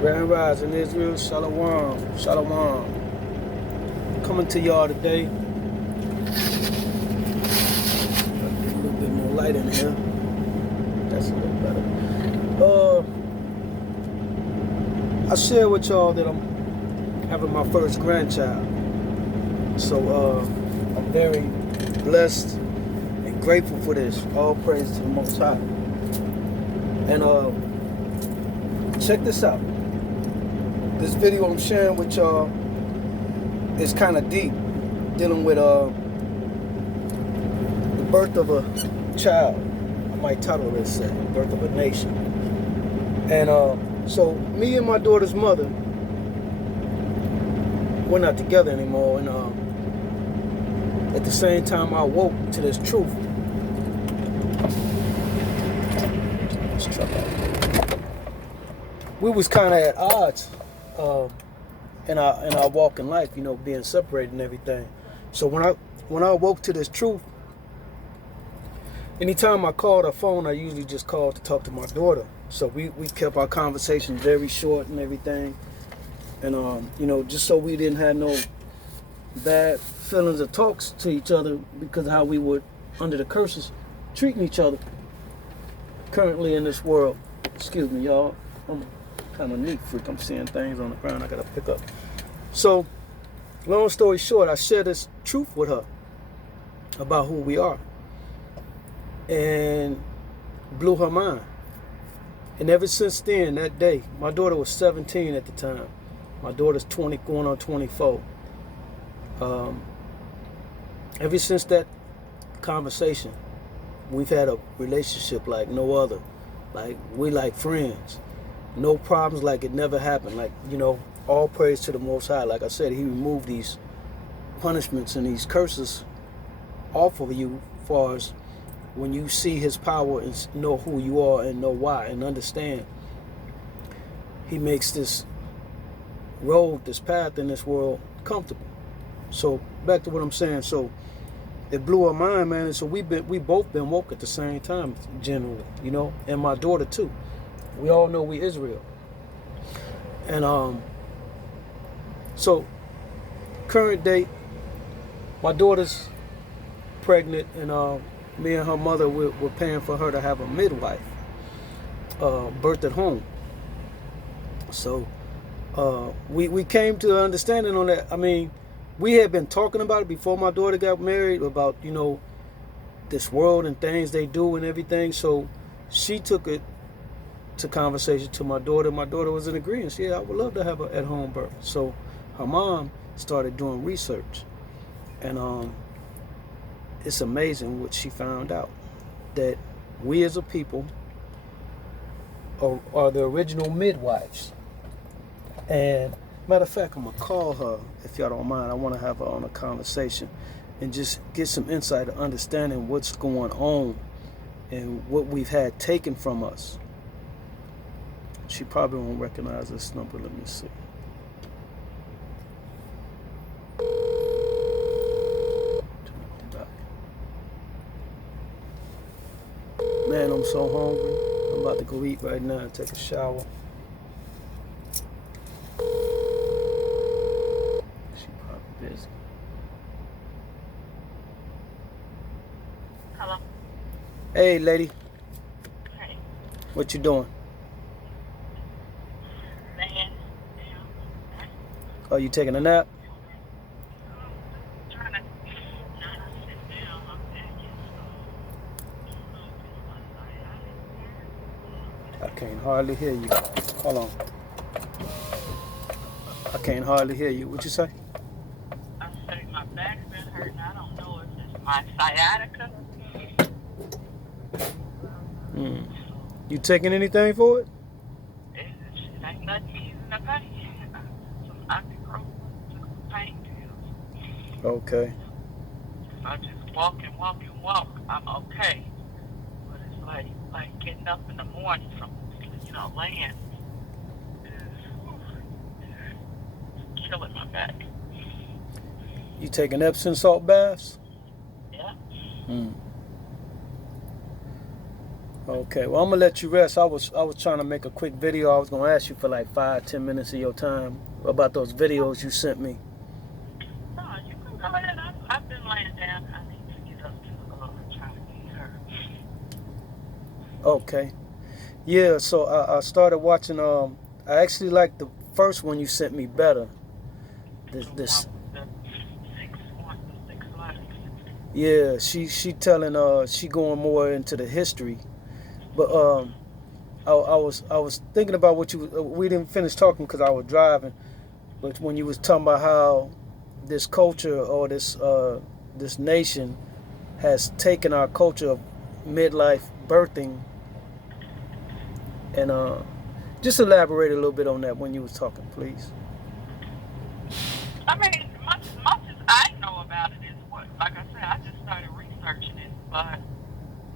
Grand Rising Israel, Shalom, Shalom. Coming to y'all today. Get a little bit more light in here. That's a little better. I share with y'all that I'm having my first grandchild. So I'm very blessed and grateful for this. All praise to the Most High. And check this out. This video I'm sharing with y'all is kind of deep, dealing with the birth of a child. I might title this "Birth of a Nation." And so me and my daughter's mother, we're not together anymore. And at the same time, I woke to this truth. Let's try that. We was kind of at odds in our walk in life, you know, being separated and everything. So when I woke to this truth, anytime I called her phone, I usually just called to talk to my daughter. So we kept our conversation very short and everything. And you know, just so we didn't have no bad feelings or talks to each other because of how we were under the curses treating each other currently in this world. Excuse me, y'all. I'm kind of neat freak. I'm seeing things on the ground I gotta pick up. So, long story short, I shared this truth with her about who we are, and blew her mind. And ever since then, that day, my daughter was 17 at the time. My daughter's 20, going on 24. Ever since that conversation, we've had a relationship like no other. Like, we like friends. No problems, like it never happened. Like, you know, all praise to the Most High. Like I said, He removed these punishments and these curses off of you as far as when you see His power and know who you are and know why and understand. He makes this road, this path in this world comfortable. So back to what I'm saying. So it blew our mind, man. And so we both been woke at the same time, generally, you know, and my daughter too. We all know we Israel. And so current date, my daughter's pregnant, and me and her mother we're paying for her to have a midwife, birth at home. So we came to an understanding on that. I mean, we had been talking about it before my daughter got married, about, you know, this world and things they do and everything. So she took it to conversation to my daughter. My daughter was in agreement. Yeah, I would love to have an at-home birth. So her mom started doing research, and it's amazing what she found out, that we as a people are the original midwives. And matter of fact, I'm gonna call her if y'all don't mind. I want to have her on a conversation and just get some insight of understanding what's going on and what we've had taken from us. She probably won't recognize this number. Let me see. Man, I'm so hungry. I'm about to go eat right now and take a shower. She probably busy. Hello. Hey, lady. Hey. What you doing? Man. Are you taking a nap? Trying to sit down. I'm thinking, I can't hardly hear you. Hold on. I can't hardly hear you. What you say? I say my back's been hurting. I don't know if it's my sciatica. You taking anything for it? It ain't nothing easing the pain. Some ibuprofen, some pain pills. Okay. If I just walk, I'm okay. But it's like getting up in the morning from, laying is killing my back. You taking Epsom salt baths? Yeah. Okay, well, I'm gonna let you rest. I was trying to make a quick video. I was gonna ask you for like 5-10 minutes of your time about those videos you sent me. No, you can go ahead. I've been laying down. I need to get up to try to get her. Okay. Yeah, so I started watching. I actually like the first one you sent me better. The This one with the six letters. yeah, she telling she going more into the history, but I was thinking about what you we didn't finish talking because I was driving, but when you was talking about how this culture or this nation has taken our culture of midlife birthing and just elaborate a little bit on that when you was talking, please. I mean, much as I know about it is what, like I said, I just started researching it, but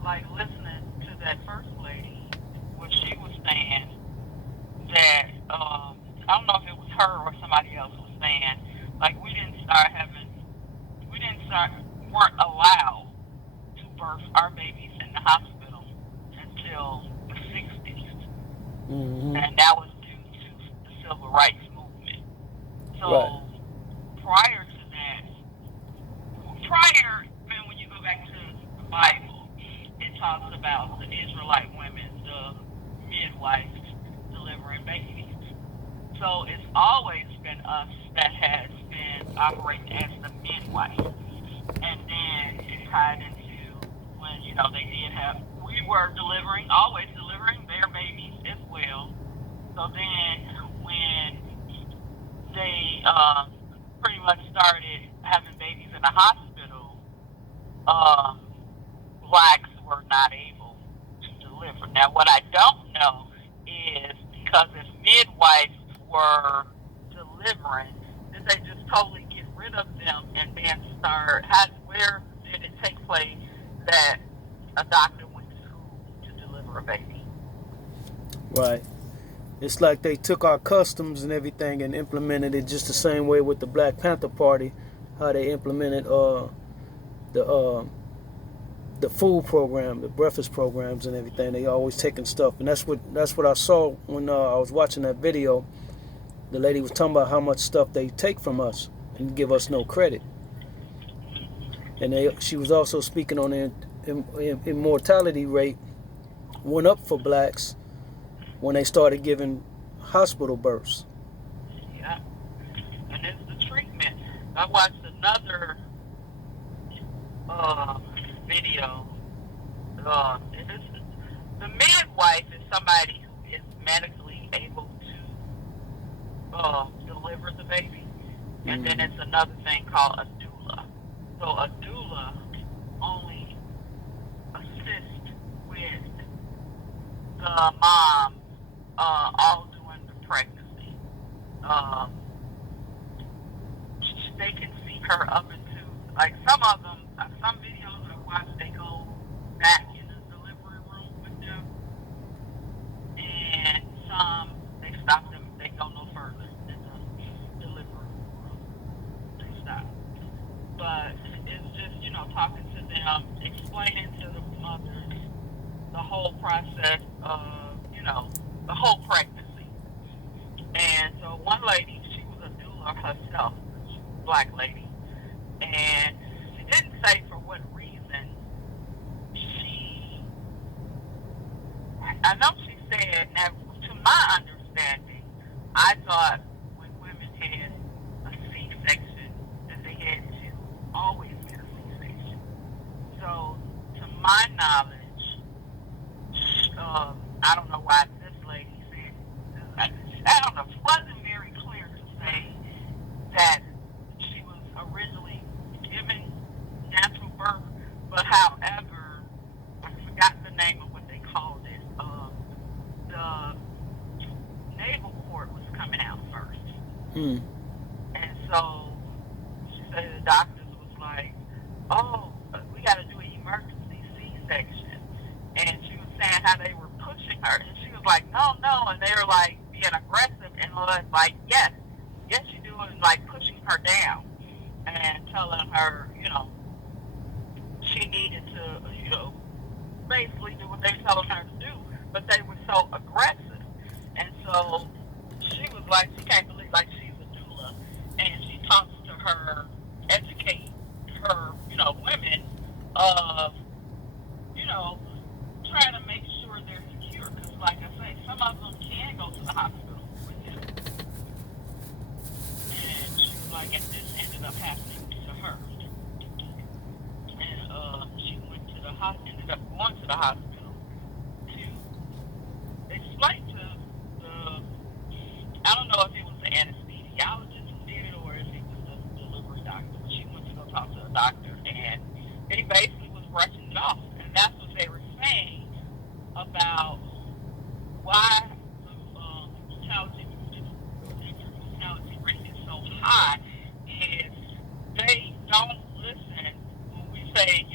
like listening to that first lady, what she was saying that I don't know if it was her or somebody else was saying like we didn't start weren't allowed to birth our babies in the hospital until the 60s, Mm-hmm. and that was due to the civil rights movement. Right. So prior to that, when you go back to the Bible, it talks about the Israelite women, the midwives delivering babies. So it's always been us that has been operating as the midwife. And then it tied into when, we were always delivering their babies as well. So then when they pretty much started having babies in the hospital, um, blacks were not able to deliver. Now, what I don't know is because if midwives were delivering, did they just totally get rid of them and then where did it take place that a doctor went to school to deliver a baby? Right. It's like they took our customs and everything and implemented it just the same way with the Black Panther Party, how they implemented the the food program, the breakfast programs and everything. They always taking stuff, and that's what I saw when I was watching that video. The lady was talking about how much stuff they take from us and give us no credit, and she was also speaking on the immortality rate went up for blacks when they started giving hospital births. Yeah, and it's the treatment. I watched another video. The midwife is somebody who is medically able to deliver the baby, and then it's another thing called a doula. So a doula only assists with the mom all during the pregnancy. Um, they can see her up into, like some of them, some videos I watched, they go back in the delivery room with them, and some they stop them, they go no further in the delivery room, they stop. But it's just, talking to them, explaining to the mothers the whole process of, the whole pregnancy. And so one lady, she was a doula herself, black lady, and she didn't say for what reason I know she said, now to my understanding, I thought when women had a C-section that they had to always get a C-section. So to my knowledge, I don't know why this lady said, I don't know, she wasn't very clear to say that she was originally given natural birth, but however, I forgot the name of what they called it. The naval cord was coming out first. And so she said the doctors was like, oh, we got to do an emergency C-section. And she was saying how they were pushing her. And she was like, no. And they were like being aggressive and was like, yes, you do. And like pushing her down and telling her, she needed to, basically do what they were telling her to do, but they were so aggressive. And so she was like, she can't believe, like, she's a doula, and she talks to her, educate her, women of, you know, trying to make sure they're secure. Because, like I say, some of them can go to the hospital with him. And she was like, and this ended up happening to her. And she went to the hospital, ended up going to the hospital to explain to the, I don't know if it was the anesthesiologist who did it or if it was the delivery doctor. She went to go talk to the doctor, and he basically was brushing it off. And that's what they were saying about why the mortality rate is so high is they don't listen when we say,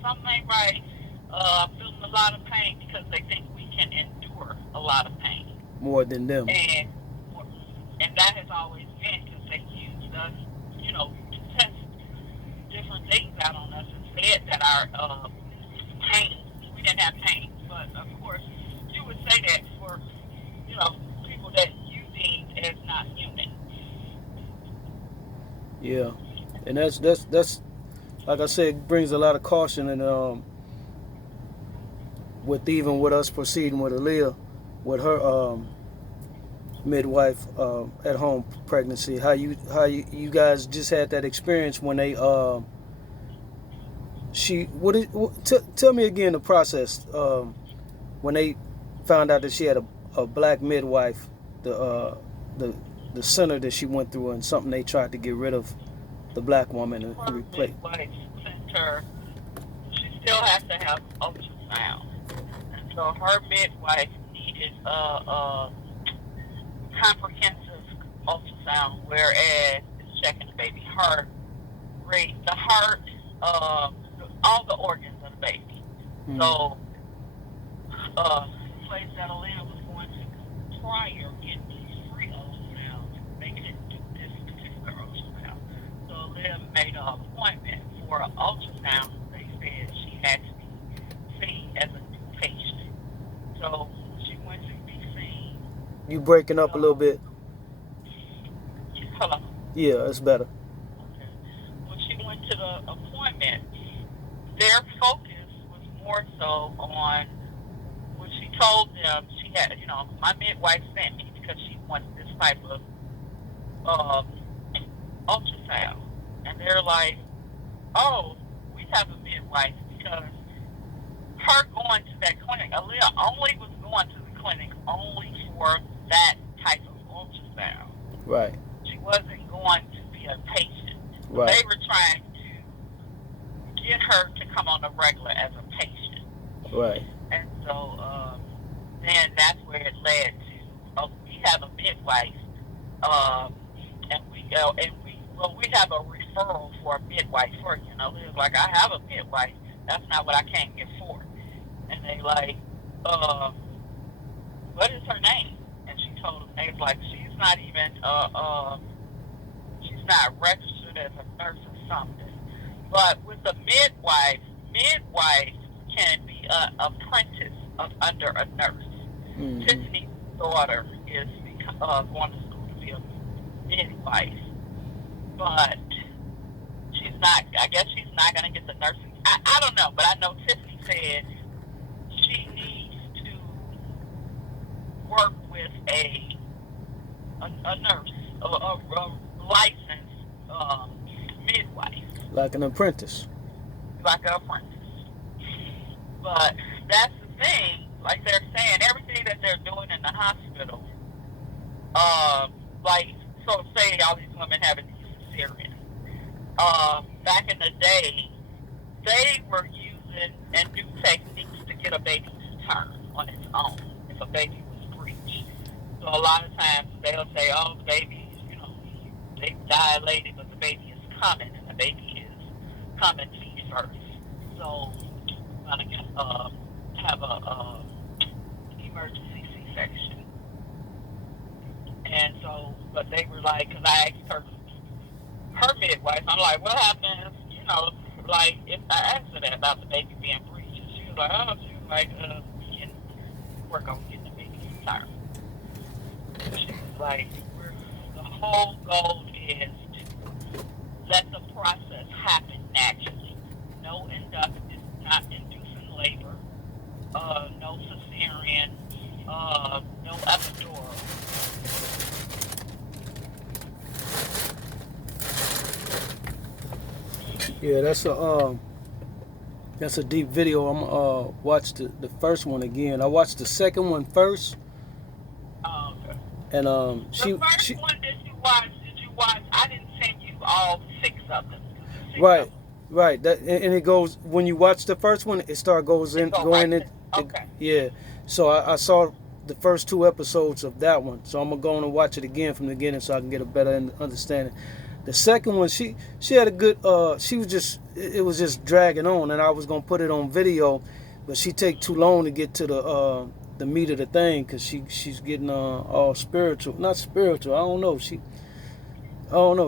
some may write feeling a lot of pain because they think we can endure a lot of pain. More than them. And that has always been because they used us, to test different things out on us and said that our pain, we didn't have pain. But of course, you would say that for, people that you deemed as not human. Yeah, and that's like I said, brings a lot of caution, and with us proceeding with Aaliyah, with her midwife at home pregnancy, how you guys just had that experience when they tell me again the process when they found out that she had a black midwife, the center that she went through, and something they tried to get rid of the black woman and replace. Midwife center, she still has to have ultrasound, and so her midwife needed a comprehensive ultrasound, whereas it's checking the baby heart rate, the heart, all the organs of the baby. Mm-hmm. So, the place that Aaliyah was going to prior getting free ultrasound, they couldn't do this particular ultrasound. So Aaliyah made an appointment for an ultrasound. They said she had to be seen as a new patient. So she went to be seen. You breaking up a little bit. Hello? Yeah, it's better. Okay. When she went to the appointment, their focus was more so on when she told them she had, my midwife sent me because she wanted this type of ultrasound. And they're like, oh, we have a midwife because her going to that clinic, Aaliyah only was going to the clinic only for that type of ultrasound. Right. She wasn't going to be a patient. Right. They were trying to get her to come on the regular as a patient. Right. And so then that's where it led to, we have a midwife, and we have a referral for a midwife for you. It was like, I have a midwife. That's not what I came here for. And they like, what is her name? And she told them, they was like, she's not even, she's not registered as a nurse or something. But with a midwife can be an apprentice under a nurse. Mm-hmm. Tiffany's daughter is going to school to be a midwife. But she's not, I guess she's not going to get the nursing. I don't know, but I know Tiffany said she needs to work with a nurse, a licensed midwife. Like an apprentice. Like an apprentice. But that's the thing, like they're saying, everything that they're doing in the hospital, so say all these women having these cesareans. Back in the day, they were using and new techniques to get a baby to term on its own if a baby was breached. So a lot of times they'll say, oh, the baby, they dilated, but the baby is coming, and the baby is coming feet first. So we're going to have a emergency C-section. And so, but they were like, because I asked her midwife, I'm like, what happens, like, if I asked her that about the baby being breached, she was was like, oh, she was like, we can work on getting the baby returned. She was like, the whole goal is to let the process happen naturally. No not inducing labor, no cesarean, no epidural. Yeah, that's a deep video. I'm watch the first one again. I watched the second one first, Okay. and The first one did you watch? I didn't send you all 6 of them. Right, right. That and it goes when you watch the first one, it goes in going in. Okay. Yeah. So I saw the first 2 episodes of that one. So I'm gonna go on and watch it again from the beginning so I can get a better understanding. The second one, she had a good. She was just it was just dragging on, and I was gonna put it on video, but she take too long to get to the meat of the thing because she's getting all spiritual, not spiritual. I don't know.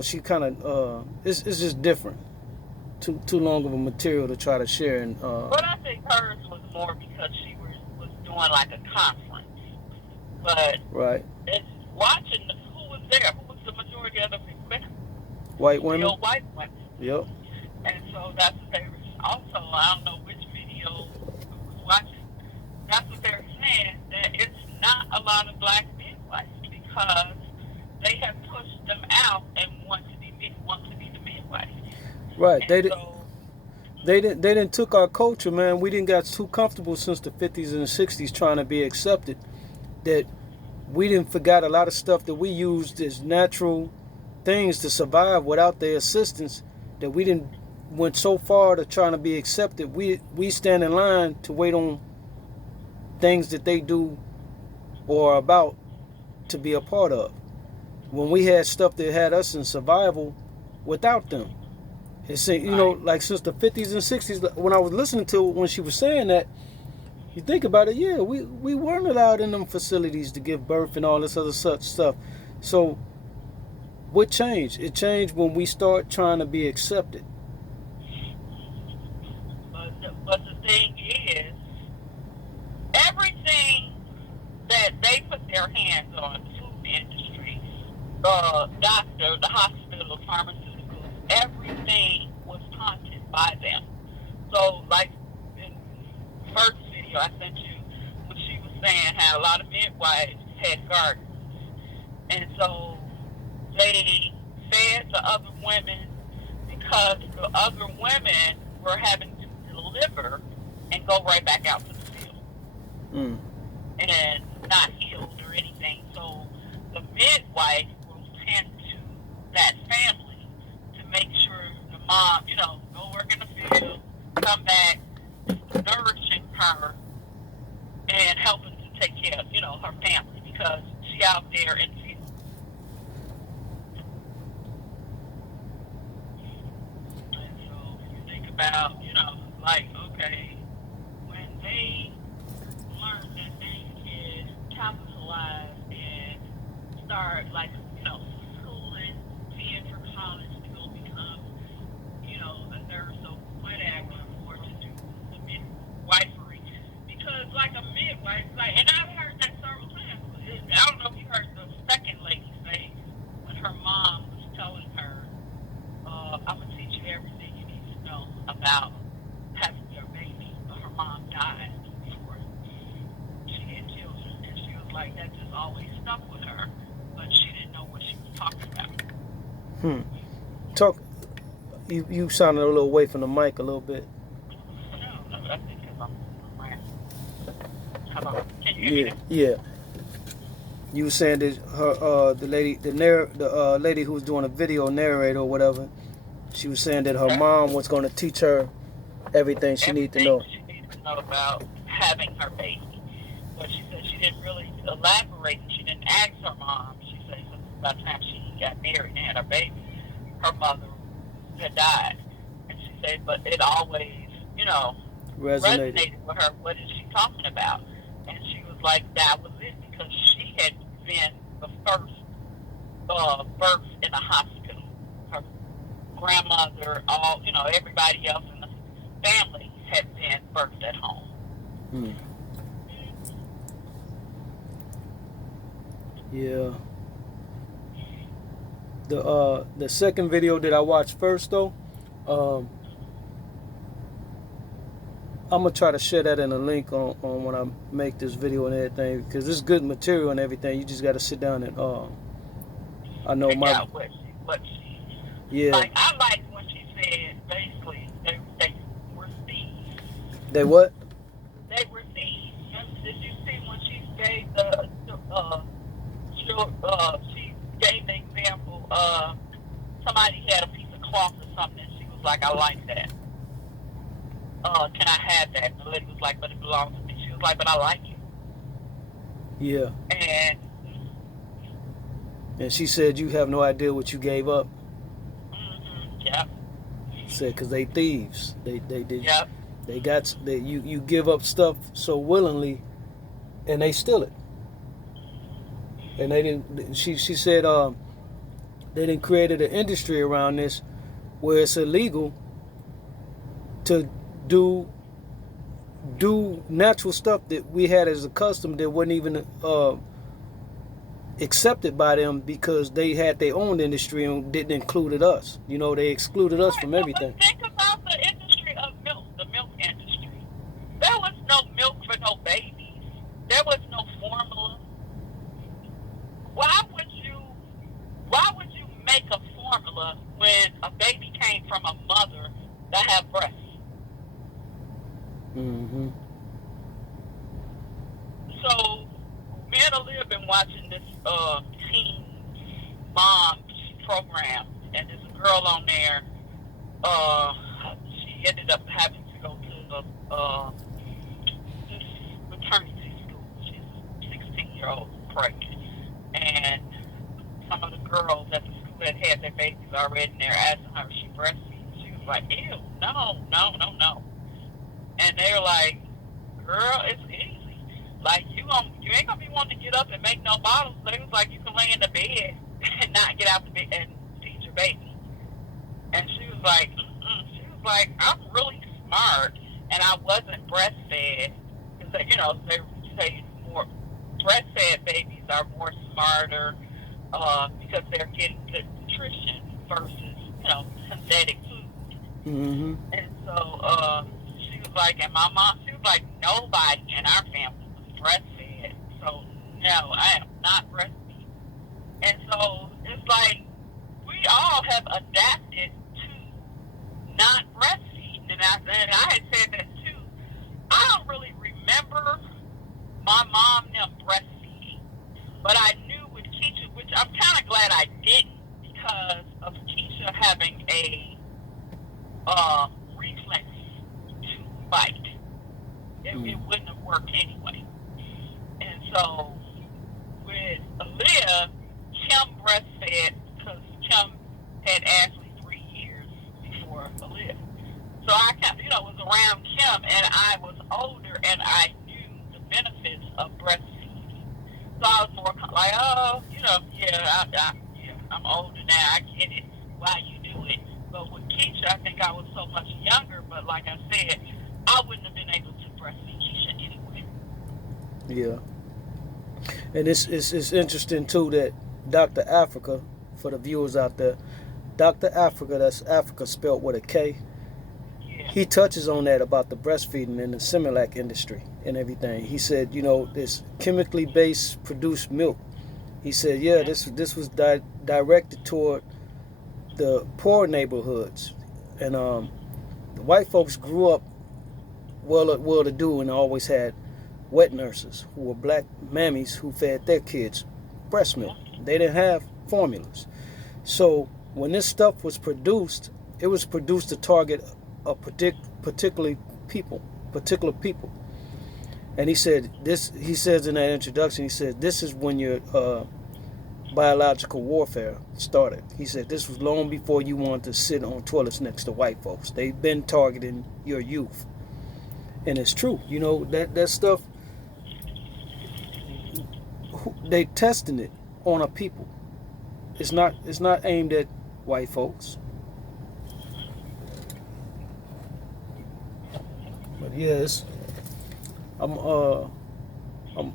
She kind of it's just different. Too long of a material to try to share. And but I think hers was more because she was doing like a conference. But right. It's watching who was there, who was the majority of the women. White women. Real white women. Yep. And so that's what they were. Also, I don't know which video I was watching. That's what they're saying, that it's not a lot of black midwives because they have pushed them out and want to be the midwife. Right. And they didn't took our culture, man. We didn't got too comfortable since the 50s and the 60s trying to be accepted that we didn't forgot a lot of stuff that we used as natural things to survive without their assistance, that we didn't went so far to trying to be accepted. We stand in line to wait on things that they do or are about to be a part of. When we had stuff that had us in survival without them. It's, like since the 50s and 60s, when I was listening to it, when she was saying that, you think about it, yeah, we weren't allowed in them facilities to give birth and all this other such stuff. So what changed? It changed when we start trying to be accepted. But the thing is, everything that they put their hands on, the food industry, doctor, the hospital, pharmaceuticals, everything was taunted by them. So, like in the first video I sent you, when she was saying how a lot of midwives had gardens. And so they fed the other women because the other women were having to deliver and go right back out to the field. And not healed or anything. So the midwife will tend to that family to make sure the mom, go work in the field, come back, nourishing her and helping to take care of, her family because she out there in the field. And so if you think about, okay, when they learn that they can capitalize and start, schooling, being for college to go become, a nurse or whatever, or to do the midwifery. Because, a midwife, and I've heard that several times. I don't know if you heard the second lady say when her mom was telling her, I'm going to teach you everything you need to know about having your baby. But her mom died before she had children. And she was like, that just always stuck with her. But she didn't know what she was talking about. You sounded a little away from the mic a little bit. No, I think because I'm around. How about, can you hear me? Yeah. You were saying that her, the lady who was doing a video narrator or whatever, she was saying that her mom was going to teach her everything she needed to know. She needed to know about having her baby. But she said she didn't really elaborate. She didn't ask her mom. She said by the time she got married and had her baby, her mother had died. And she said, but it always, resonated with her. What is she talking about? And she was like, that was it, because she had been the first birth in a hospital. Her grandmother, everybody else in the family had been birthed at home. Hmm. Yeah. The second video that I watched first though, um, I'm gonna try to share that in a link on when I make this video and everything because it's good material and everything. You just got to sit down and I know Figure my out what she yeah. like. I like when she said basically they were thieves. They what? They were thieves. Did you see when she gave the she gave the example? Somebody had a piece of cloth or something, and she was like, "I like that. Can I have that?" And the lady was like, "But it belongs to me." She was like, "But I like it." Yeah. And And she said you have no idea what you gave up. yep, Said because they thieves. They did. yep. They got you give up stuff so willingly, and they steal it. And they didn't. She said they didn't created an industry around this where it's illegal to do natural stuff that we had as a custom that wasn't even accepted by them because they had their own industry and didn't include us. You know, they excluded us from everything. But think about the industry of milk, the milk industry. There was no milk for no babies. There was no formula. Why would you make a formula when a baby came from a mother that had breasts? Mm-hmm. So me and Aaliyah have been watching this teen mom program, and there's a girl on there. She ended up having to go to this maternity school. She's 16-year-old pregnant, and some of the girls at the school that had their babies already, and they're asking her if she breastfeeds. She was like, "Ew, no." And they're like, "Girl, it's easy. Like you ain't gonna be wanting to get up and make no bottles." They was like, "You can lay in the bed and not get out the bed and feed your baby." And she was like, She was like, "I'm really smart, and I wasn't breastfed." Because they say more breastfed babies are more smarter because they're getting good nutrition versus synthetic food. Mm-hmm. And so she was like, and my mom, she was like, nobody in our family was breastfed. So, no, I am not breastfeeding. And so it's like we all have adapted to not breastfeeding. And I had said that too. I don't really remember my mom them breastfeeding. But I knew with Keisha, which I'm kind of glad I didn't because of Keisha having a reflex to bite. It wouldn't have worked anyway. And so with Aaliyah, Kim breastfed because Kim had Ashley 3 years before Aaliyah. So I kept, was around Kim, and I was older, and I knew the benefits of breastfeeding. So I was more like, I'm older now. I get it. Why you do it? But with Keisha, I think I was so much younger. But like I said, I wouldn't have been able to breastfeed Keisha anyway. Yeah. And it's interesting too that Dr. Africa, for the viewers out there, Dr. Africa, that's Africa spelled with a K. Yeah. He touches on that about the breastfeeding in the Similac industry and everything. He said, this chemically based produced milk. He said, this was directed toward the poor neighborhoods, and the white folks grew up well-to-do and always had wet nurses who were black mammies who fed their kids breast milk. They didn't have formulas. So when this stuff was produced, it was produced to target a particular people. And he said this. He says in that introduction, he said this is when your biological warfare started. He said this was long before you wanted to sit on toilets next to white folks. They've been targeting your youth, and it's true. That stuff. They testing it on a people. It's not aimed at white folks. But yeah, I'm I'm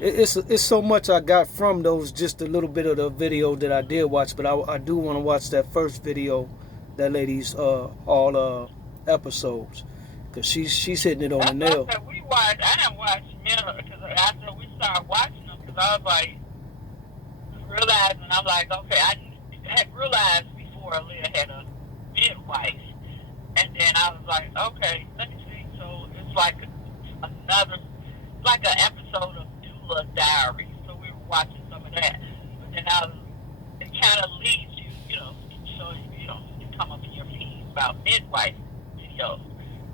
it's so much I got from those, just a little bit of the video that I did watch, but I do want to watch that first video, that lady's all episodes, because she's hitting it on the That's what nail. I said. We watched. I didn't watch Miller because after we started watching them, because I was like realizing, I'm like, okay, I had realized before Leah had a midwife, and then I was like, okay, let me see. So it's like another, like an episode of Doula Diaries. So we were watching some of that, but then it kind of leads you, so you come up in your feed about midwife videos.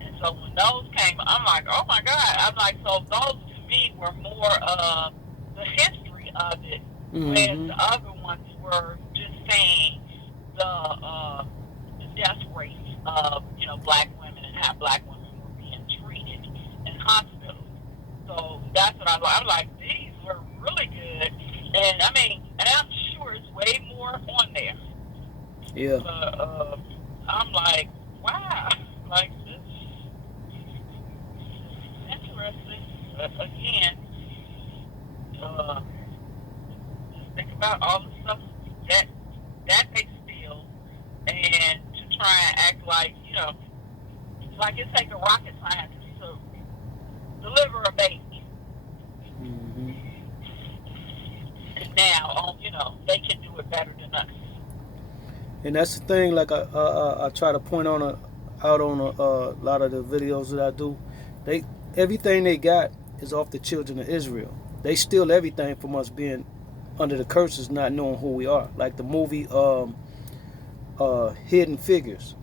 And so when those came, I'm like, oh my God. I'm like, so those to me were more of the history of it, whereas the other ones were just saying the death rates of, black women and how black women were being treated in hospitals. So that's what I'm like, these were really good. And I mean, and I'm sure it's way more on there. Yeah. But I'm like, wow, like this is interesting. But again, just think about all the stuff that they steal, and to try and act like, like it takes a rocket scientist to deliver a baby. Mm-hmm. And now, they can do it better than us. And that's the thing. Like I try to point out on a lot of the videos that I do. Everything they got is off the children of Israel. They steal everything from us being under the curses, not knowing who we are. Like the movie Hidden Figures.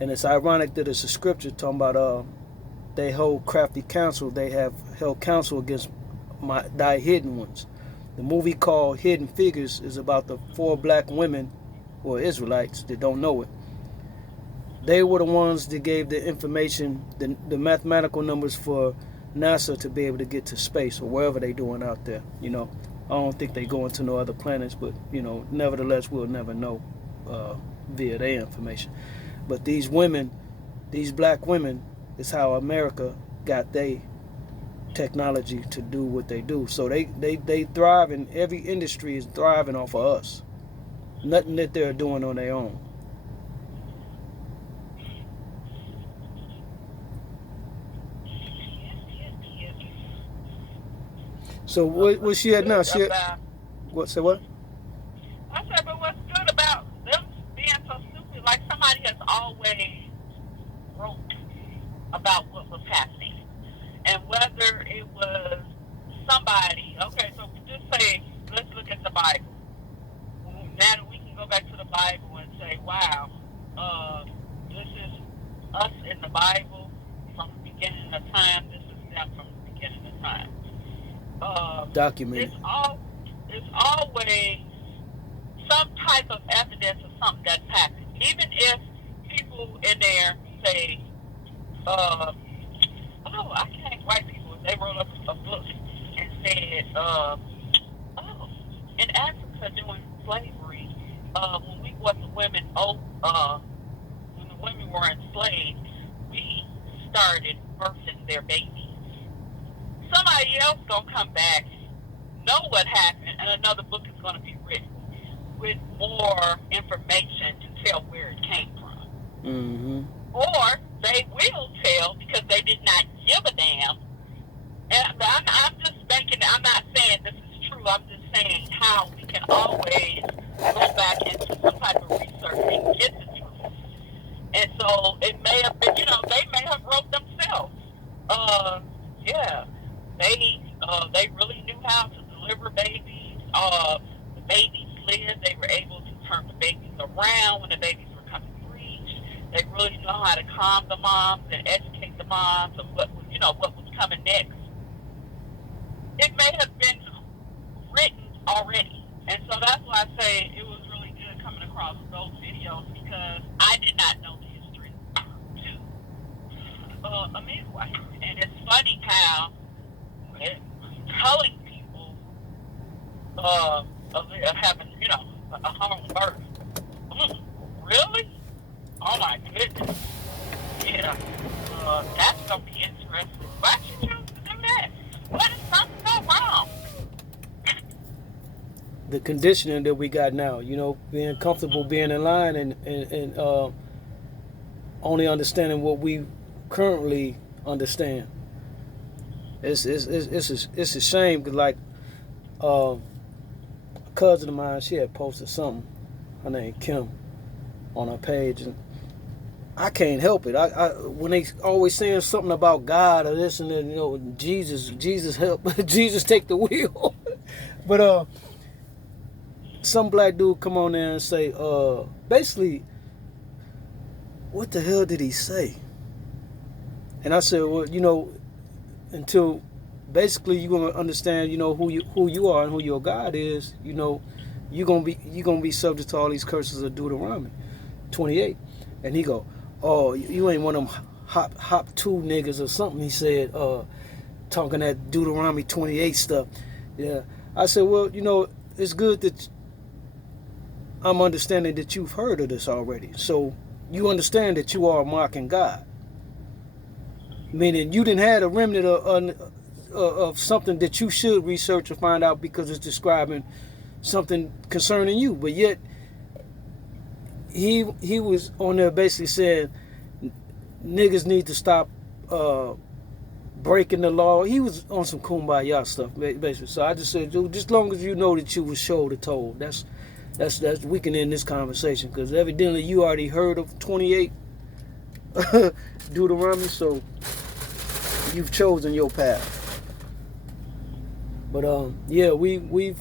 And it's ironic that it's a scripture talking about they hold crafty counsel. They have held counsel against thy hidden ones. The movie called Hidden Figures is about the 4 black women who are Israelites that don't know it. They were the ones that gave the information, the mathematical numbers for NASA to be able to get to space or wherever they're doing out there. I don't think they go into no other planets, but nevertheless, we'll never know via their information. But these women, these black women, is how America got their technology to do what they do. So they thrive, and every industry is thriving off of us. Nothing that they're doing on their own. So what she had now? What? Say what? I said, but what's good about them being so stupid? Like somebody has always wrote about what was happening, and whether it was somebody. Okay, so just say, let's look at the Bible. Now that we can go back to the Bible and say, wow, this is us in the Bible from the beginning of time. This is them from the beginning of time. Documented. It's always some type of evidence of something that's happened. Even if people in there say, I can't, white people, they wrote up a book and said, in Africa during slavery, when we brought the women, when the women were enslaved, we started birthing their babies. Somebody else gonna come back, know what happened, and another book is gonna be written with more information to tell where it came from. Mm-hmm. Or they will tell because they did not give a damn. And I'm just thinking, I'm not saying this is true, I'm just saying how we can always go back into some type of research and get the truth. And so it may have been, they may have wrote themselves. They really knew how to deliver babies. The babies lived. They were able to turn the babies around when the babies were coming to breech. They really know how to calm the moms and educate the moms of what was coming next. It may have been written already, and so that's why I say it was really good coming across those videos, because I did not know the history to a midwife. And it's funny how telling people of having, a home birth. Really? Oh my goodness. Yeah. That's gonna be interesting. Why should you? What is something so wrong? The conditioning that we got now, you know, being comfortable being in line and only understanding what we currently understand. It's a shame because like a cousin of mine, she had posted something. Her name Kim on her page, and I can't help it. I when they always saying something about God or this and that, you know, Jesus help, Jesus take the wheel. But some black dude come on there and say, basically, what the hell did he say? And I said, well, you know, until basically you're gonna understand, you know, who you are and who your God is, you know, you're gonna be subject to all these curses of Deuteronomy 28. And he go, oh, you ain't one of them hop two niggas or something. He said, talking that Deuteronomy 28 stuff. Yeah, I said, well, you know, it's good that I'm understanding that you've heard of this already. So you understand that you are mocking God. Meaning you didn't have a remnant of something that you should research or find out because it's describing something concerning you. But yet he was on there basically saying niggas need to stop breaking the law. He was on some kumbaya stuff basically. So I just said, dude, just as long as you know that you was shoulder told, that's we can end this conversation because evidently you already heard of 28 Deuteronomy, so you've chosen your path. But yeah, we've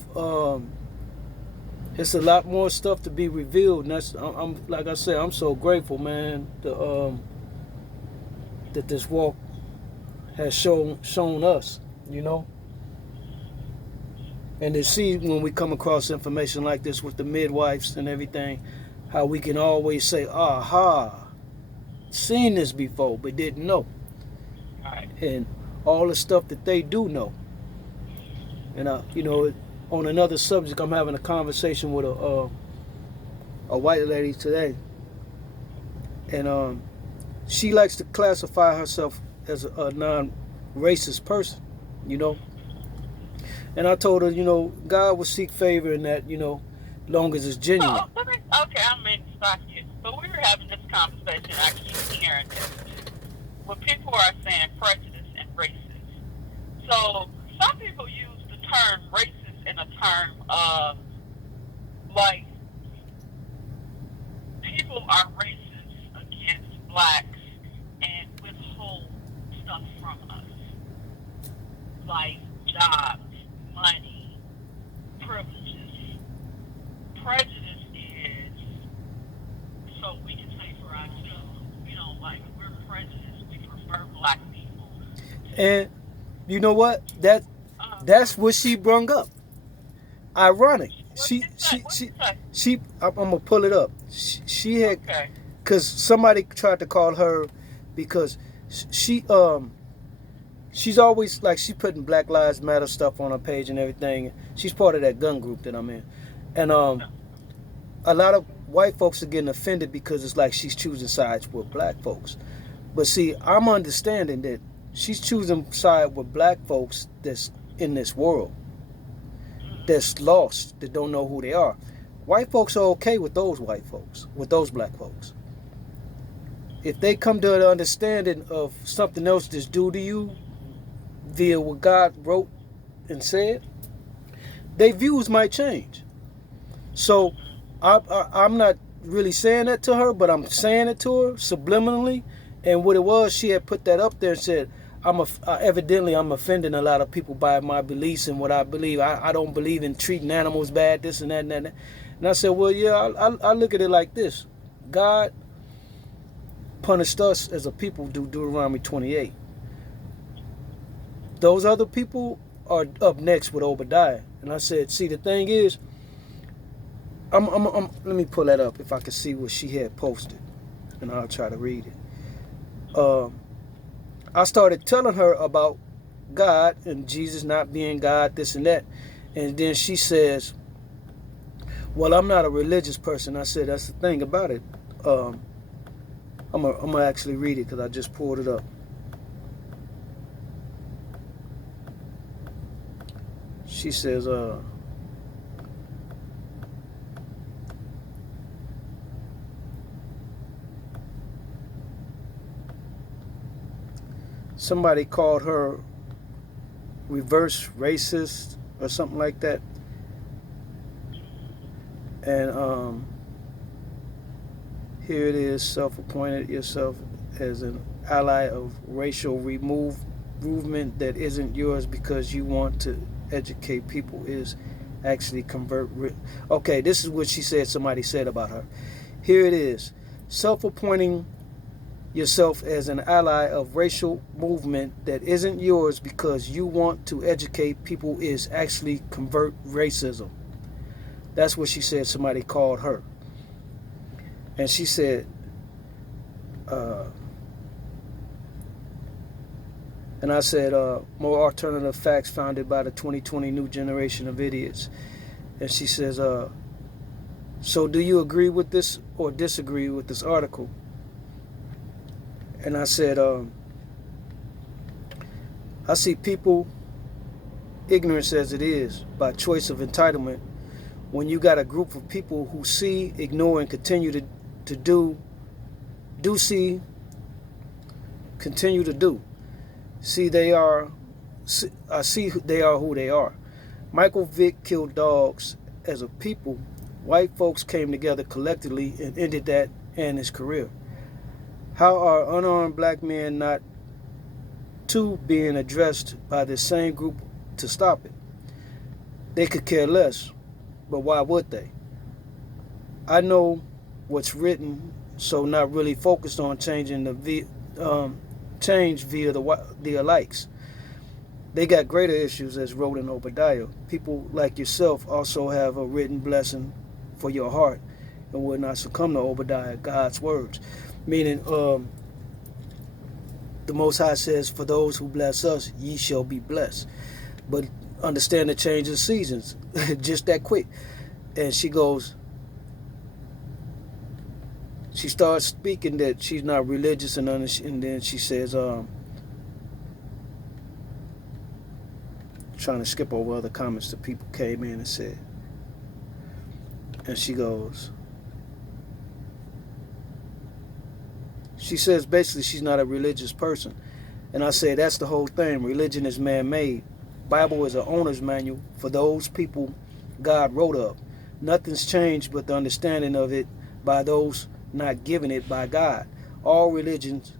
it's a lot more stuff to be revealed, and that's I'm like I said, I'm so grateful, man, that this walk has shown us, you know. And to see when we come across information like this with the midwives and everything, how we can always say, aha, seen this before but didn't know. Right. And all the stuff that they do know. And you know, on another subject, I'm having a conversation with a white lady today, and she likes to classify herself as a non-racist person, you know. And I told her, you know, God will seek favor in that, you know, long as it's genuine. Oh, okay, I'm going to stop you. But we were having this conversation, I keep hearing this. When people are saying prejudice and racist. So some people use the term racist in a term of, like, people are racist against blacks and withhold stuff from us. Like jobs, money, privileges. Prejudice is so we can say for ourselves, we don't like, we're prejudiced, we prefer black people. And you know what? That's what she brung up. Ironic. I'm gonna pull it up. She had, because somebody tried to call her because she's always like, she's putting Black Lives Matter stuff on her page and everything. She's part of that gun group that I'm in, and a lot of white folks are getting offended because it's like she's choosing sides with black folks. But see, I'm understanding that she's choosing side with black folks that's in this world, that's lost, that don't know who they are. White folks are okay with those white folks, with those black folks. If they come to the understanding of something else that's due to you via what God wrote and said, their views might change. So I'm not really saying that to her, but I'm saying it to her subliminally. And what it was, she had put that up there and said, evidently I'm offending a lot of people by my beliefs and what I believe. I don't believe in treating animals bad, this and that and that. And I said, well, yeah, I look at it like this. God punished us as a people through Deuteronomy 28. Those other people are up next with Obadiah. And I said, see, the thing is, let me pull that up if I can see what she had posted, and I'll try to read it. I started telling her about God and Jesus not being God, this and that. And then she says, well, I'm not a religious person. I said, that's the thing about it. I'm gonna actually read it because I just pulled it up. She says, somebody called her reverse racist or something like that. And here it is, self-appointed yourself as an ally of racial movement that isn't yours because you want to educate people is actually okay, this is what she said somebody said about her. Here it is. Self-appointing yourself as an ally of racial movement that isn't yours because you want to educate people is actually convert racism. That's what she said somebody called her. And she said, and I said, more alternative facts founded by the 2020 new generation of idiots. And she says, so do you agree with this or disagree with this article? And I said, I see people, ignorance as it is, by choice of entitlement, when you got a group of people who see, ignore, and continue to continue to do. I see they are who they are. Michael Vick killed dogs. As a people, white folks came together collectively and ended that and his career. How are unarmed black men not too being addressed by the same group to stop it? They could care less, but why would they? I know what's written, so not really focused on changing change via the likes. They got greater issues, as wrote in Obadiah. People like yourself also have a written blessing for your heart and will not succumb to Obadiah, God's words. Meaning, the Most High says, for those who bless us, ye shall be blessed. But understand the change of seasons, just that quick. And she goes, she starts speaking that she's not religious, and then she says, trying to skip over other comments that people came in and said. And she goes, she says basically she's not a religious person. And I say that's the whole thing. Religion is man-made. Bible is an owner's manual for those people God wrote of. Nothing's changed but the understanding of it by those not given it by God. All religions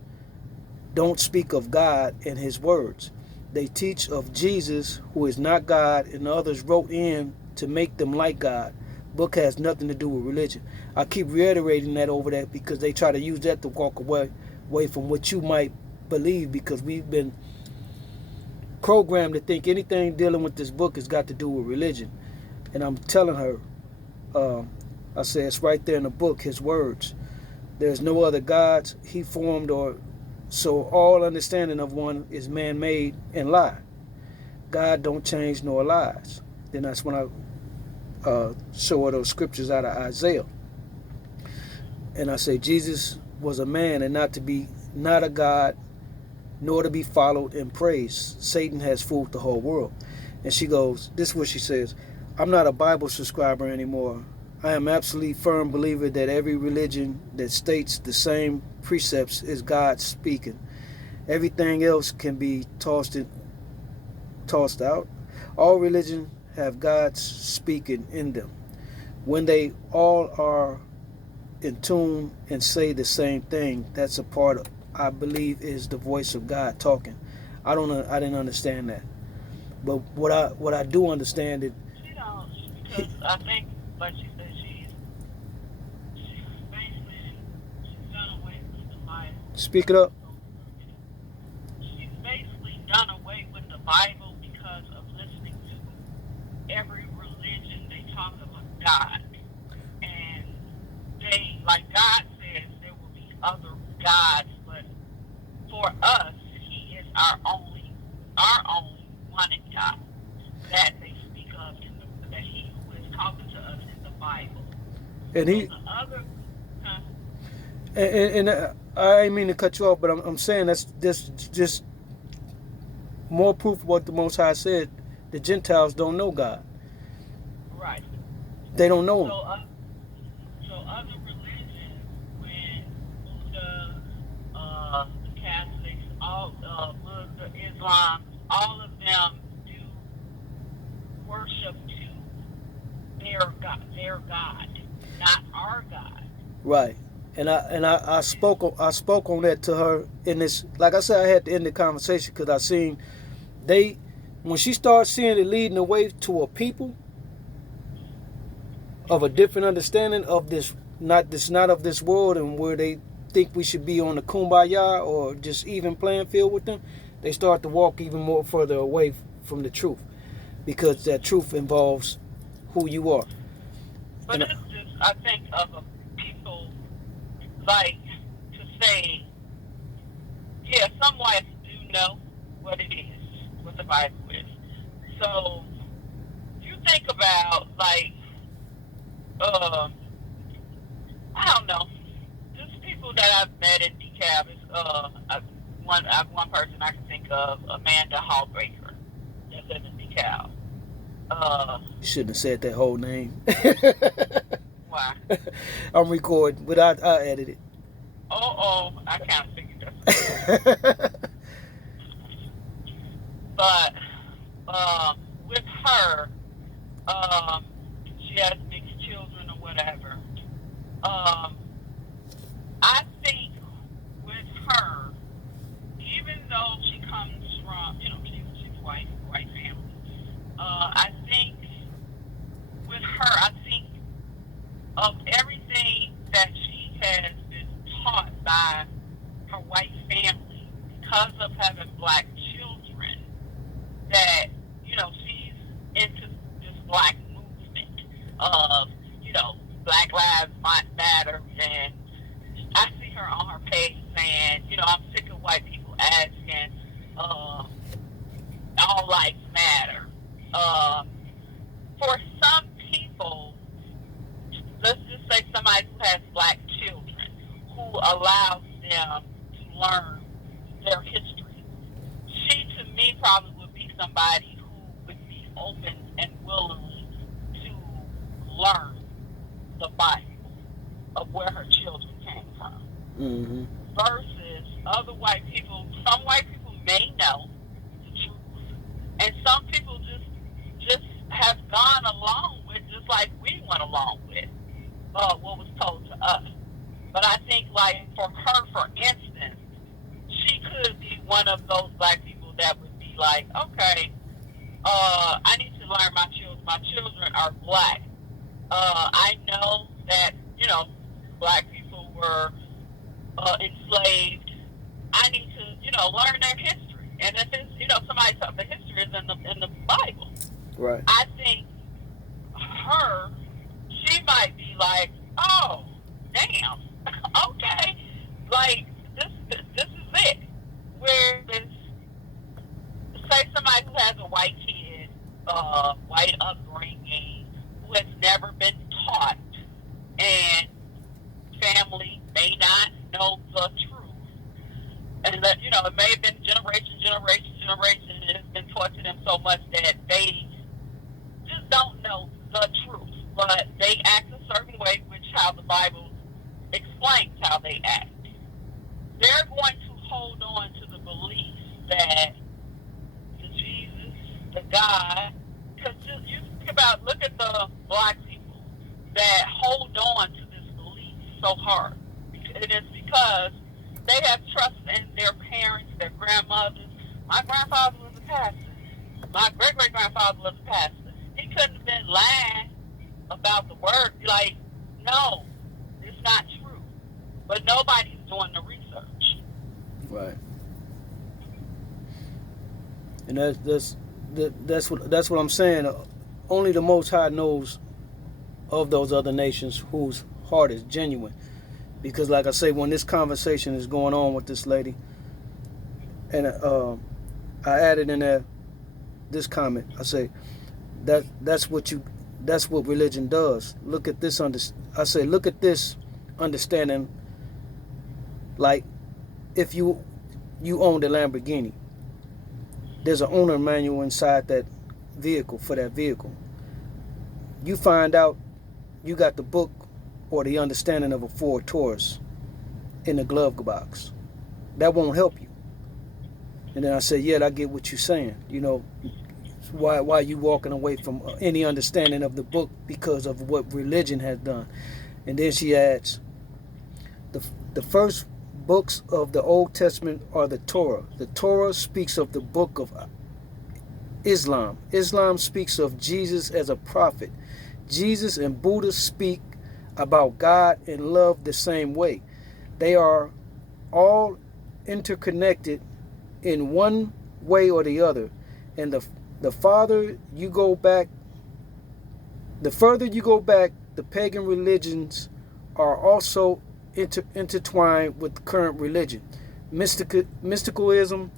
don't speak of God and his words. They teach of Jesus, who is not God, and others wrote in to make them like God. Book has nothing to do with religion. I keep reiterating that over that because they try to use that to walk away from what you might believe, because we've been programmed to think anything dealing with this book has got to do with religion. And I'm telling her, I say it's right there in the book, his words. There's no other gods he formed, or so all understanding of one is man-made and lie. God don't change nor lies. Then that's when I show her those scriptures out of Isaiah. And I say Jesus was a man and not a God, nor to be followed and praised. Satan has fooled the whole world. And she goes, this is what she says, I'm not a Bible subscriber anymore. I am absolutely firm believer that every religion that states the same precepts is God speaking. Everything else can be tossed out. All religions have God speaking in them. When they all are in tune and say the same thing, that's a part of, I believe, is the voice of God talking. I didn't understand that, but what I do understand it. She don't, because I think, like she said, she's basically done away with the Bible. Speak it up. She's basically done away with the Bible because of listening to every religion. They talk about God, and they, like God says, there will be other gods, but for us, he is our only one in God that they speak of that he who is talking to us in the Bible. And he, so the other, and I ain't mean to cut you off, but I'm saying that's just more proof of what the Most High said, The Gentiles don't know God. Right. They don't know Him. So other religions, when Buddha, the Catholics, all Muslim, Islam, all of them do worship to their God, not our God. Right. And I spoke on that to her in this. Like I said, I had to end the conversation because I seen when she started seeing it leading the way to a people of a different understanding of this, not of this world, and where they think we should be on the kumbaya or just even playing field with them, they start to walk even more further away from the truth, because that truth involves who you are. But it's just, I think, of a people like to say, yeah, some whites do know what it is, what the Bible is. So you think about like, I don't know, just people that I've met in DeKalb. One person I can think of, Amanda Hallbreaker, that lives in DeKalb. You shouldn't have said that whole name. Why? I'm recording, but I edit it. I kind of figured that. But with her, she has mixed children or whatever. I think with her, even though she comes from, she's white family. I think with her, I think of everything that she has been taught by her white family because of having black children, that, she's into this black movement of, Black Lives Matter, and I see her on her page saying, I'm sick of white people asking, all lives matter. For some people, let's just say somebody who has black children, who allows them to learn their history, she, to me, probably would be somebody who would be open and willing to learn the Bible of where her children came from. Mm-hmm. Versus other white people. Some white people may know the truth, and some people just have gone along with, just like we went along with what was told to us. But I think, like, for her, for instance, she could be one of those black people that would be like, okay, I need to learn my children. My children are black. I know that, black people were enslaved. I need to, learn their history. And if it's, somebody told the history is in the Bible. Right. I think her, she might be like, oh, damn, okay, like this is it. Whereas, say somebody who has a white kid, white upbringing, who has never been taught, and family may not know the truth, and that, it may have been generation, and it's been taught to them so much that they just don't know the truth, but they act a certain way, which how the Bible explains how they act. They're going to hold on to the belief that the Jesus, the God, because you think about, look at the black people that hold on to this belief so hard. It is because they have trust in their parents, their grandmothers. My grandfather was a pastor. My great-great-grandfather was a pastor. He couldn't have been lying about the word. Like, no, it's not true. But nobody's doing the research. Right. And that's what I'm saying. Only the Most High knows of those other nations whose heart is genuine. Because, like I say, when this conversation is going on with this lady, and I added in there this comment. I say that's what religion does. Look at this look at this understanding. Like, if you own the Lamborghini, there's an owner manual inside that vehicle for that vehicle. You find out you got the book or the understanding of a Ford Taurus in the glove box. That won't help you. And then I said, yeah, I get what you're saying. You know, why you walking away from any understanding of the book because of what religion has done. And then she adds, the first books of the Old Testament are the Torah. The Torah speaks of the book of Islam. Islam speaks of Jesus as a prophet. Jesus and Buddha speak about God and love the same way. They are all interconnected in one way or the other. And the farther you go back, the pagan religions are also intertwined with current religion. Mysticalism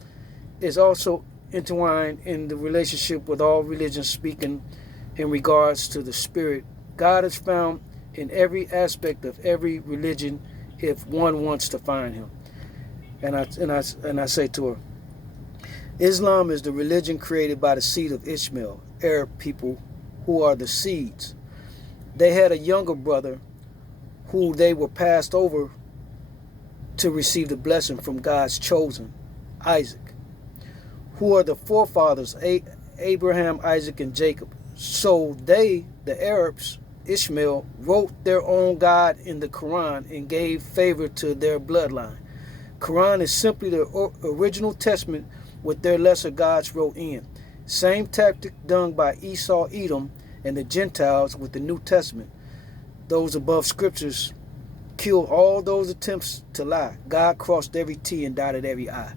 is also intertwined in the relationship with all religions, speaking in regards to the spirit. God is found in every aspect of every religion if one wants to find him. And I say to her, Islam is the religion created by the seed of Ishmael, Arab people who are the seeds. They had a younger brother who they were passed over to receive the blessing from God's chosen, Isaac, who are the forefathers, Abraham, Isaac, and Jacob. So they, the Arabs, Ishmael, wrote their own God in the Quran and gave favor to their bloodline. Quran is simply the original testament with their lesser gods wrote in. Same tactic done by Esau, Edom, and the Gentiles with the New Testament. Those above scriptures killed all those attempts to lie. God crossed every T and dotted every I.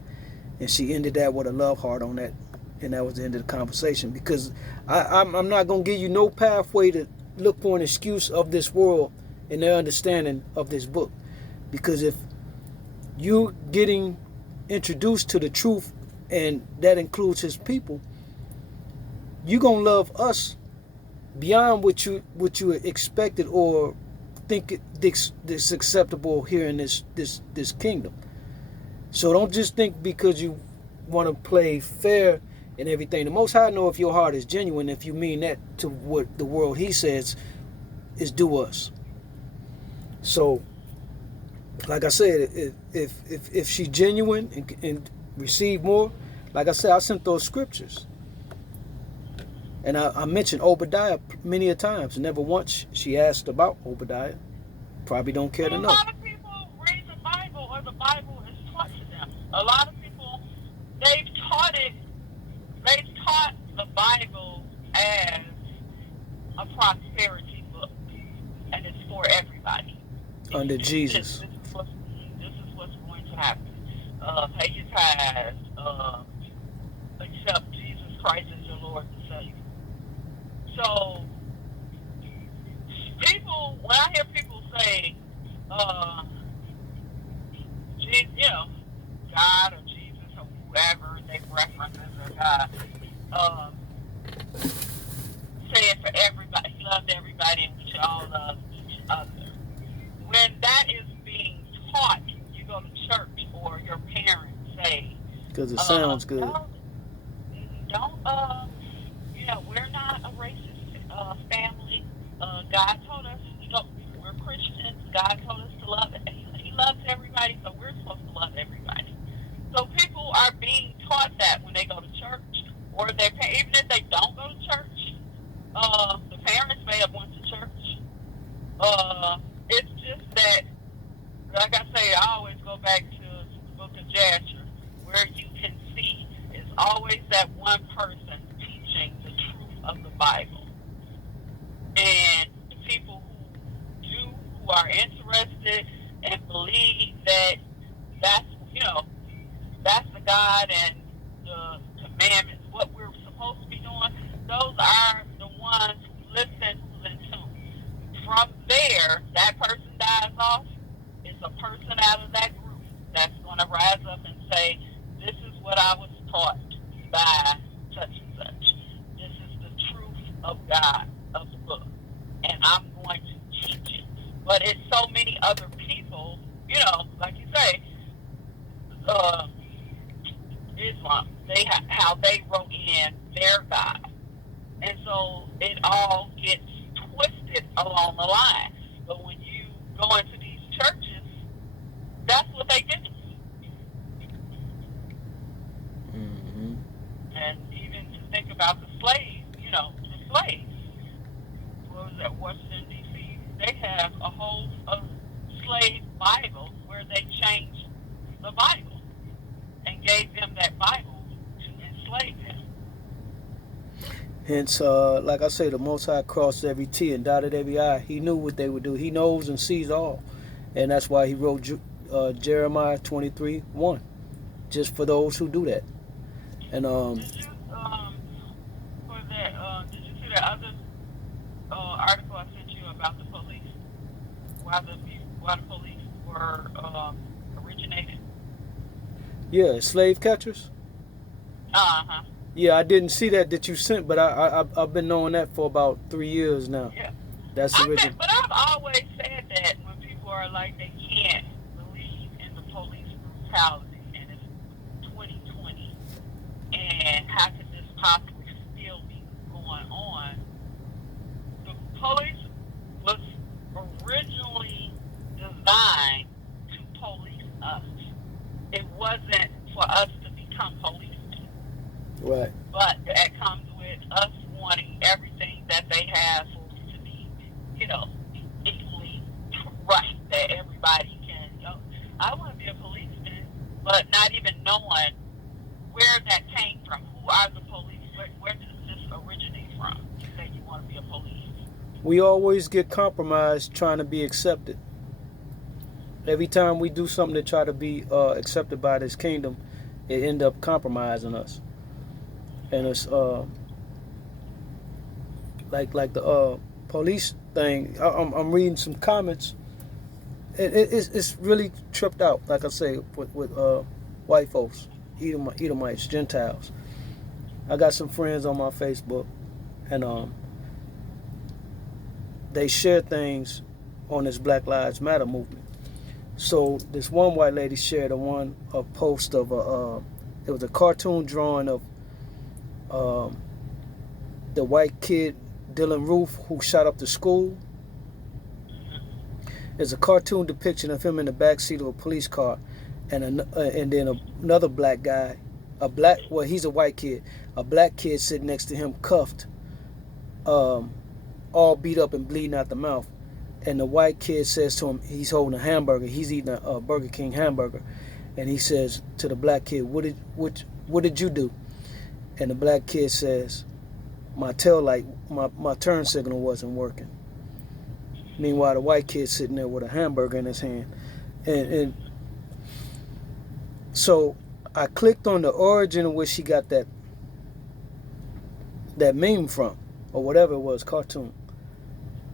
And she ended that with a love heart on that. And that was the end of the conversation. Because I'm not going to give you no pathway to look for an excuse of this world and their understanding of this book. Because if you're getting introduced to the truth, and that includes his people, you're going to love us beyond what you expected or think this acceptable here in this kingdom. So don't just think because you want to play fair and everything. The Most High know if your heart is genuine, if you mean that to what the world he says is do us. So, like I said, if she's genuine and receive more, like I said, I sent those scriptures. And I mentioned Obadiah many a times. Never once she asked about Obadiah. Probably don't care to know. A lot of people read the Bible or the Bible is taught to them. A lot of people, they've taught the Bible as a prosperity book. And it's for everybody. Under Jesus. This is what's going to happen. Pay your tithes. Accept Jesus Christ as your Lord and Savior. So, when I hear people say, God or Jesus or whoever they reference as their God, say it for everybody. He loved everybody and we should all love each other. When that is being taught, you go to church or your parents say, because it sounds good. We're not a racist family. God told us, we're Christians. God told us to love it. He loves everybody, so we're supposed to love everybody. So people are being taught that when they go to church, or even if they don't go to church, the parents may have went to church. It's just that, like I say, I always go back to the book of Jasher, where you can see it's always that one person teaching the truth of the Bible. And the people who are interested and believe that that's the God and the commandments, what we're supposed to be doing, those are the ones who listen, who's in tune. From there, that person dies off, it's a person out of that group that's going to rise up and say, this is what I was taught by such and such. This is the truth of God, of the book, and I'm going to teach it. But it's so many other people, like you say, Islam, how they wrote in their God. the line. But when you go into these churches, that's what they do. Mm-hmm. And even to think about the slaves, the slaves. What was that, Washington, D.C.? They have a whole slave Bible where they changed the Bible and gave them that Bible to enslave them. Hence, like I say, the Most High crossed every T and dotted every I. He knew what they would do. He knows and sees all. And that's why he wrote Jeremiah 23:1, just for those who do that. And Did you for that? Did you see that other article I sent you about the police? Why the police were originated? yeah, slave catchers. Uh-huh. Yeah, I didn't see that you sent, but I've been knowing that for about 3 years now. Yeah. That's original. But I've always said that when people are like they can't believe in the police brutality and it's 2020 and how could this possibly still be going on? The police was originally designed to police us. It wasn't for us to become policemen. Right. But that comes with us wanting everything that they have for us to be, equally right, that everybody can, I want to be a policeman, but not even knowing where that came from. Who are the police? Where does this originate from? You say you want to be a police. We always get compromised trying to be accepted. Every time we do something to try to be accepted by this kingdom, it end up compromising us. And it's like the police thing. I'm reading some comments. It's really tripped out. Like I say, with white folks, Edomites, Gentiles. I got some friends on my Facebook, and they share things on this Black Lives Matter movement. So this one white lady shared a post of it was a cartoon drawing of the white kid Dylan Roof who shot up the school. There's a cartoon depiction of him in the backseat of a police car, and then another black guy, he's a white kid, a black kid sitting next to him, cuffed, all beat up and bleeding out the mouth. And the white kid says to him, he's holding a hamburger, he's eating a Burger King hamburger, and he says to the black kid, what did you do? And the black kid says, my tail light, my turn signal wasn't working. Meanwhile, the white kid's sitting there with a hamburger in his hand. And so I clicked on the origin of where she got that meme from, or whatever it was, cartoon.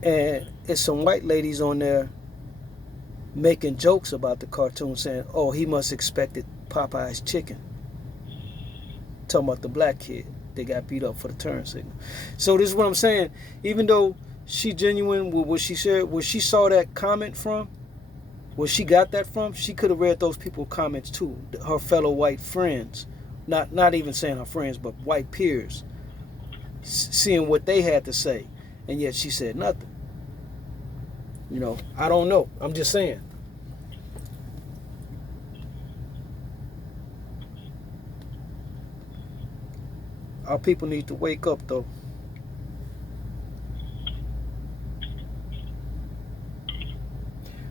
And it's some white ladies on there making jokes about the cartoon, saying, oh, he must expected Popeye's chicken. Talking about the black kid that got beat up for the turn signal. So this is what I'm saying. Even though she genuine with what she said, where she saw that comment from, where she got that from, she could have read those people's comments too. Her fellow white friends, not even saying her friends, but white peers, seeing what they had to say, and yet she said nothing. I don't know. I'm just saying. Our people need to wake up, though.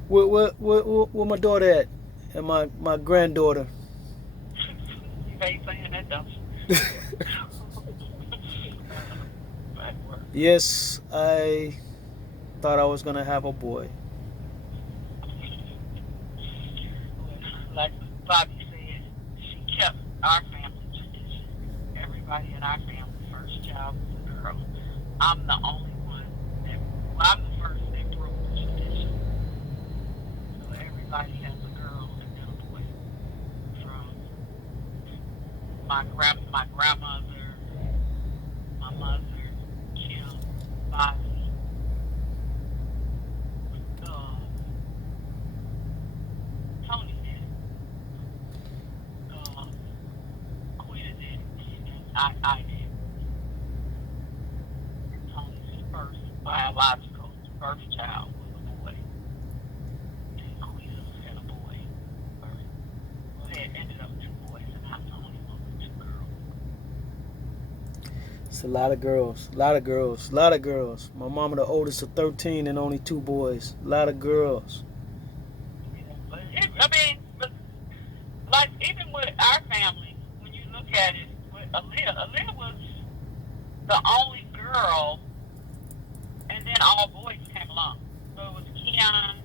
Where my daughter at? And my granddaughter. You ain't saying that, though. Yes, I thought I was gonna have a boy. Like Bobby said, she kept our family tradition. Everybody in our family, first child was a girl. I'm the only one I'm the first that broke the tradition. So everybody has a girl and then a boy. From my grandmother, my mother, Kim, Bobby, Tony did, Quita did, and I did. Tony's first biological birth first child was a boy, and Quita had a boy first. Well, they ended up two boys, and I was the only one with two girls. It's a lot of girls, a lot of girls, a lot of girls. My mama the oldest of 13 and only two boys. A lot of girls. Yeah, but but like even with our family, when you look at it, with Aaliyah was the only girl, and then all boys came along. So it was Keon,